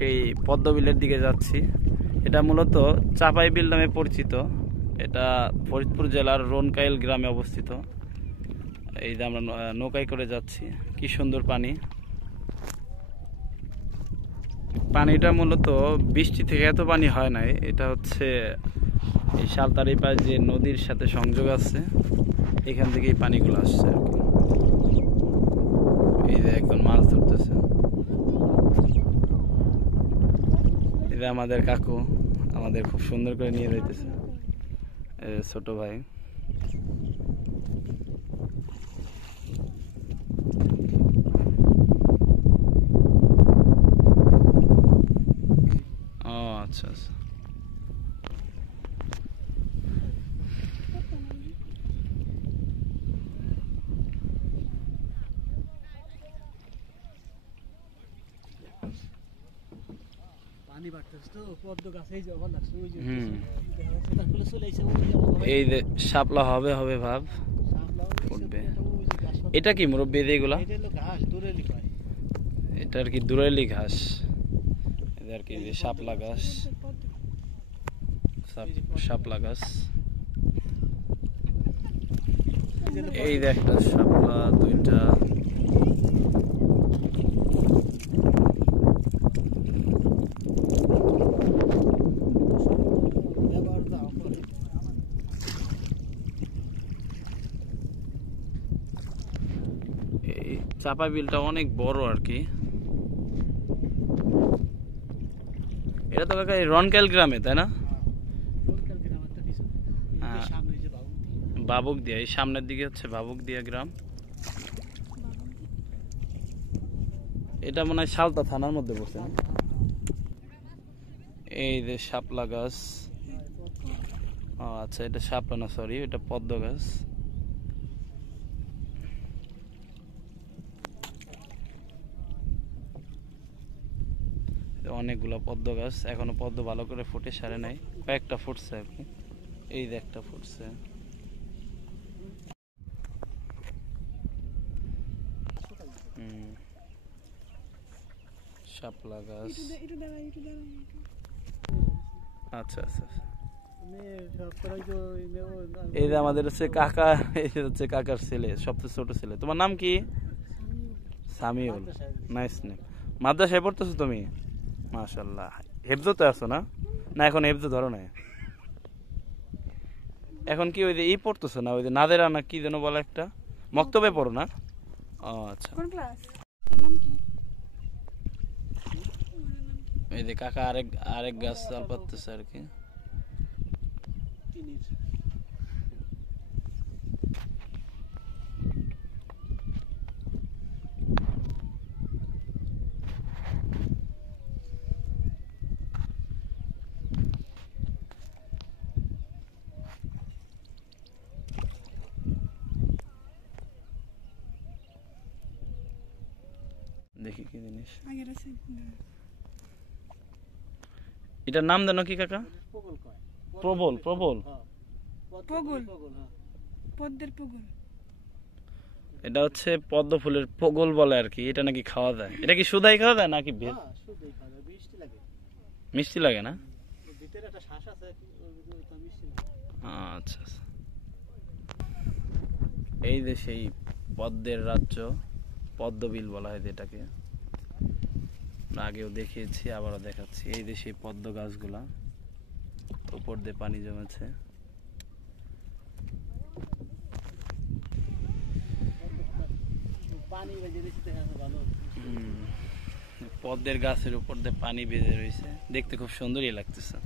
সেই পদ্মবিলের দিকে যাচ্ছি। এটা মূলত চাপাই বিল নামে পরিচিত। এটা ফরিদপুর জেলার রনকাইল গ্রামে অবস্থিত। এই যে আমরা নৌকায় করে যাচ্ছি, কি সুন্দর পানি। পানিটা মূলত বৃষ্টি থেকে এত পানি হয় নাই, এটা হচ্ছে এই শালতারি পাশ যে নদীর সাথে সংযোগ আছে, এখান থেকে এই পানিগুলো আসছে আর কি। এই যে একজন মাছ ধরতেছে, এই যে আমাদের কাকু আমাদের খুব সুন্দর করে নিয়ে যাইতেছে, ছোট ভাই। ও আচ্ছা আচ্ছা। এই যে শাপলা হবে হবে ভাব উঠবে। এটা কি মুরব্বী এগুলা? এটা আর কি দুরেলি ঘাস, এটা আর কি শাপলা ঘাস, শাপলা ঘাস। এই যে একটা শাপলা, দুইটা। এই চাপা বিলটা অনেক বড় আর কি। এটা তো কাকা রনকাইল গ্রামে, তাই না? বাবুক দিয়া, এই সামনের দিকে হচ্ছে বাবুক দিয়া গ্রাম। এটা মনে হয় শালতা থানার মধ্যে পড়ছে না? এই যে শাপলা গাছ। ও আচ্ছা, এটা শাপলা না, সরি, এটা পদ্ম গাছ। অনেকগুলো পদ্ম গাছ, এখনো পদ্ম ভালো করে ফুটে সারে নাই, কয়েকটা ফুটছে আর কি। এই যে একটা ফুটছে। শাপলা গাছ। আচ্ছা আচ্ছা। এই যে আমাদের হচ্ছে কাকা, এই হচ্ছে কাকার ছেলে, সবচেয়ে ছোট ছেলে। তোমার নাম কি? সামিউল। Nice name. মাদ্রাসায় পড়তেছো তুমি? মাশাআল্লাহ। হেফজতে আছো না? না এখন হেফজ ধরো না, এখন কি ওই যে ই পড়তেছো না, ওই যে নাদেরা না কি যেন বলে একটা, মক্তবে পড়ো না? ও আচ্ছা। এই যে কাকা আরেক আরেক গাছ চাল পাততেছে আর কি। দেখি কি জিনিস, এটার নাম জানো কি কাকা? প্রবল। প্রবল, পদ্মের পগল। এটা হচ্ছে পদ্ম ফুলের পগল বলে আর কি। এটা নাকি খাওয়া যায়। এটা কি শুধাই খাওয়া যায় নাকি মিষ্টি লাগে না? আচ্ছা। এই যে সেই পদ্মের রাজ্য, পদ্মবিল বলা হয় যেটাকে, আগেও দেখিয়েছি আবারও দেখাচ্ছি। এই যে সেই পদ্ম গাছগুলা, উপর দিয়ে পানি জমেছে। পদ্মের গাছের উপর দিয়ে পানি বেজে রয়েছে, দেখতে খুব সুন্দরই লাগতেছে।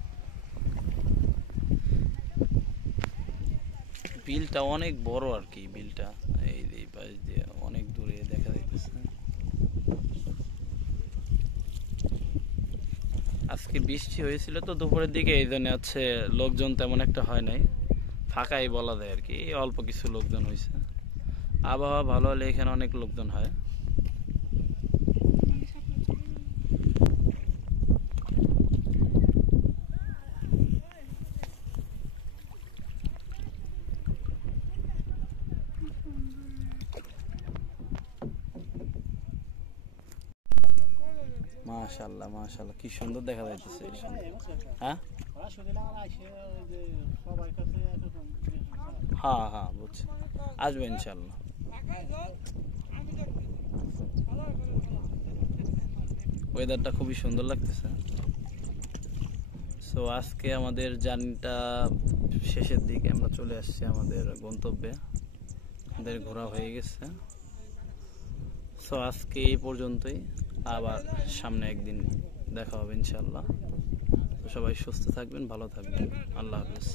বিলটা অনেক বড় আর কি, বিলটা এই পাশ দিয়ে অনেক দূরে দেখা যাইতেছে। আজকে বৃষ্টি হয়েছিল তো দুপুরের দিকে, এই জন্য হচ্ছে লোকজন তেমন একটা হয় নাই, ফাঁকাই বলা যায় আর কি, অল্প কিছু লোকজন হয়েছে। আবহাওয়া ভালো হলে এখানে অনেক লোকজন হয়। মাশাআল্লাহ মাশাআল্লাহ, কি সুন্দর দেখা যাইতেছে। হ্যাঁ হ্যাঁ হ্যাঁ বুঝছি, আসবে ইনশাআল্লাহ। ওয়েদারটা খুবই সুন্দর লাগতেছে। সো আজকে আমাদের জার্নিটা শেষের দিকে, আমরা চলে আসছি আমাদের গন্তব্যে, আমাদের ঘোরা হয়ে গেছে। সো আজকে এই পর্যন্তই, আবার সামনে একদিন দেখা হবে ইনশাআল্লাহ। তো সবাই সুস্থ থাকবেন, ভালো থাকবেন, আল্লাহ হাফেজ।